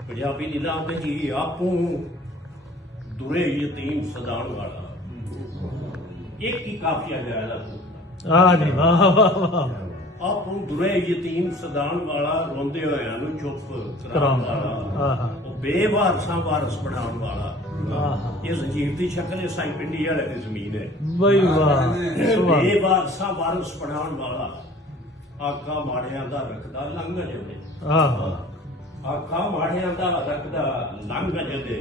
पंजाबी नीलाम पे जी आपू दुरे यतीम सदान वाला एक ही काफिया जायदा जी वाह वाह वाह आपू दुरे यतीम सदान वाला रोंदे होया नु चुप कराउण वाला बेवारसा वारस बनाउण वाला ये संजीव की शक्ल साई पिंडी वाले की जमीन है बई वाह बेवारसा वारस बनाउण वाला आका माड़ियां दा रखदा लंघ जवे आका माड़ियां दा रखदा लंघ जवे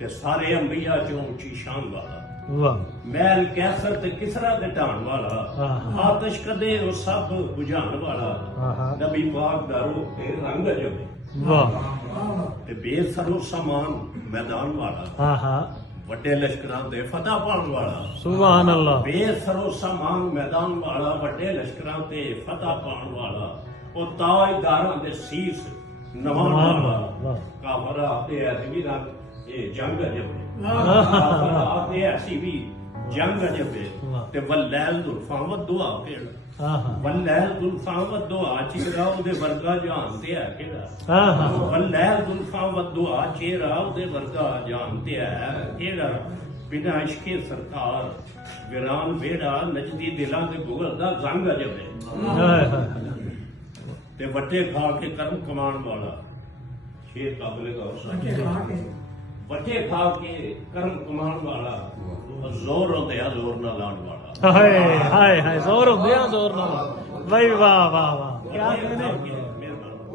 ते सारे अंबिया चों ऊंची शान वाला वाह मैल कैसर ते किसरा दे ढाण वाला आतिश कदे ओ सब बुझाण वाला नबी पाक दा रूह ते रंग जवे वाह ते बेसरो समान मैदान वाला ਵੱਡੇ ਲਸ਼ਕਰਾਂ ਦੇ ਫਤਹ ਪਾਉਣ ਵਾਲਾ ਸੁਭਾਨ ਅੱਲਾਹ ਬੇਸਰੋ ਸਮਾਨ ਮੈਦਾਨ ਵਾਲਾ ਵੱਡੇ ਲਸ਼ਕਰਾਂ ਤੇ ਫਤਹ ਪਾਉਣ ਵਾਲਾ ਉਹ ਤਾਜਦਾਰਾਂ ਦੇ ਸੀਸ ਨਵਾਉਣ ਵਾਲਾ ਕਾਫਰ ਆਤੇ ਐਸੀ ਵੀ ਰੰਗ ਇਹ ਜੰਗ ਜਬੇ ਕਾਫਰ ਆਤੇ ਐਸੀ ਵੀ ਜੰਗ ਜਬੇ ਤੇ ਵੱਲੈਲ ਦੁਲਫਾਂ ਦੁਆ ਕਿਹੜਾ ਵੱਲੈਲ ਦੁਲਫਾਂ ਦੁਆ ਚਿਹਰਾ ਉਹਦੇ ਵਰਗਾ ਜਾਨ ਤੇ ਹੈ ਕਿਹੜਾ ਵੱਲੈਲ ਦੁਲਫਾਂ ਦੁਆ ਚਿਹਰਾ ਉਹਦੇ ਵਰਗਾ ਜਾਨ ਤੇ ਹੈ ਕਿਹੜਾ ਬਿਨਾਂ ਇਸ਼ਕੇ ਸਰਕਾਰ ਵਿਰਾਨ ਬੇੜਾ ਨਜਦੀ ਦਿਲਾਂ ਦੇ ਗੁਗਲ ਦਾ ਜ਼ੰਗ ਜਬੇ ਤੇ ਵੱਟੇ ਖਾ ਕੇ ਕਰਮ ਕਮਾਉਣ ਵਾਲਾ ਸ਼ੇਰ ਕਾਬਲੇ ਦਾ ਵੱਟੇ ਖਾ ਕੇ ਕਰਮ ਕਮਾਉਣ ਵਾਲਾ ਜ਼ੋਰ ਹੁੰਦੇ ਆ ਜ਼ੋਰ ਨਾਲ ਲਾਉਣ ਵਾਲਾ ਹਾਏ ਹਾਏ ਹਾਏ ਜ਼ੋਰ ਹੁੰਦੇ ਆ ਜ਼ੋਰ ਨਾਲ ਬਈ ਵਾਹ ਵਾਹ ਵਾਹ ਕੀ ਕਹਿੰਦੇ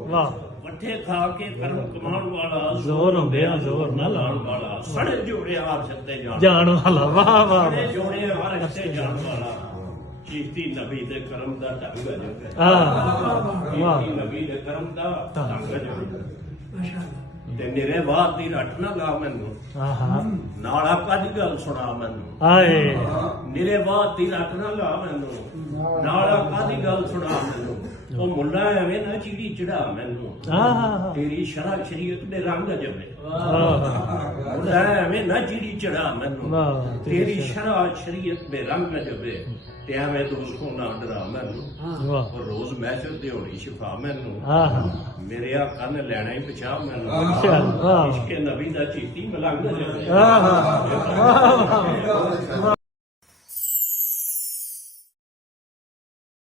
ਵਾਹ ਵੱਟੇ ਖਾ ਕੇ ਕਰਮ ਕਮਾਉਣ ਵਾਲਾ ਜ਼ੋਰ ਹੁੰਦੇ ਆ ਜ਼ੋਰ ਨਾਲ ਲਾਉਣ ਵਾਲਾ ਸੜੇ ਜੋੜੇ ਆਰਸ਼ ਤੇ ਜਾਣ ਵਾਲਾ ਵਾਹ ਵਾਹ ਸੜੇ ਜੋੜੇ ਆਰਸ਼ ਤੇ ਜਾਣ ਵਾਲਾ ਚੀਤੀ ਨਬੀ ਦੇ ਕਰਮ ਦਾ ਢੰਗ ਹੈ ਵਾਹ ਚੀਤੀ ਨਬੀ ਦੇ ਕਰਮ ਦਾ ਢੰਗ ਹੈ ਤੇ ਮੇਰੇ ਬਾਤ ਦੀ ਰੱਟ ਨਾ ਲਾ ਮੈਨੂੰ ਨਾਲਾ ਕੱਢ ਗੱਲ ਸੁਣਾ ਮੈਨੂੰ ਹਾਏ ਮੇਰੇ ਬਾਤ ਦੀ ਰੱਟ ਨਾ ਲਾ ਮੈਨੂੰ ਨਾਲਾ ਕੱਢ ਗੱਲ ਸੁਣਾ ਮੈਨੂੰ ਉਹ ਮੁੱਲਾ ਐਵੇਂ ਨਾ ਚੀੜੀ ਚੜਾ ਮੈਨੂੰ ਤੇਰੀ ਸ਼ਰਾ ਸ਼ਰੀਅਤ ਦੇ ਰੰਗ ਜਵੇ ਮੁੱਲਾ ਐਵੇਂ ਨਾ ਚੀੜੀ ਚੜਾ ਮੈਨੂੰ ਤੇਰੀ ਸ਼ਰਾ ਸ਼ਰੀਅਤ ਦੇ ਰੰਗ ਜਵੇ ਤੇ ਐਵੇਂ ਦੋਸਤੋਂ ਨਾ ਡਰਾ ਮੈਨੂੰ ਉਹ ਰੋਜ਼ ਮਹਿਸ਼ਰ ਤੇ ਹੋਣੀ ਸ਼ਿਫਾ ਮੈਨੂੰ ਮੇਰੇ ਆਕਾ ਨੇ ਲੈਣਾ ਹੀ ਪਛਾ ਮੈਨੂੰ ਇਸ਼ਕੇ ਨਬੀ ਦਾ ਚੀਤੀ ਮਲੰਗ ਜਵੇ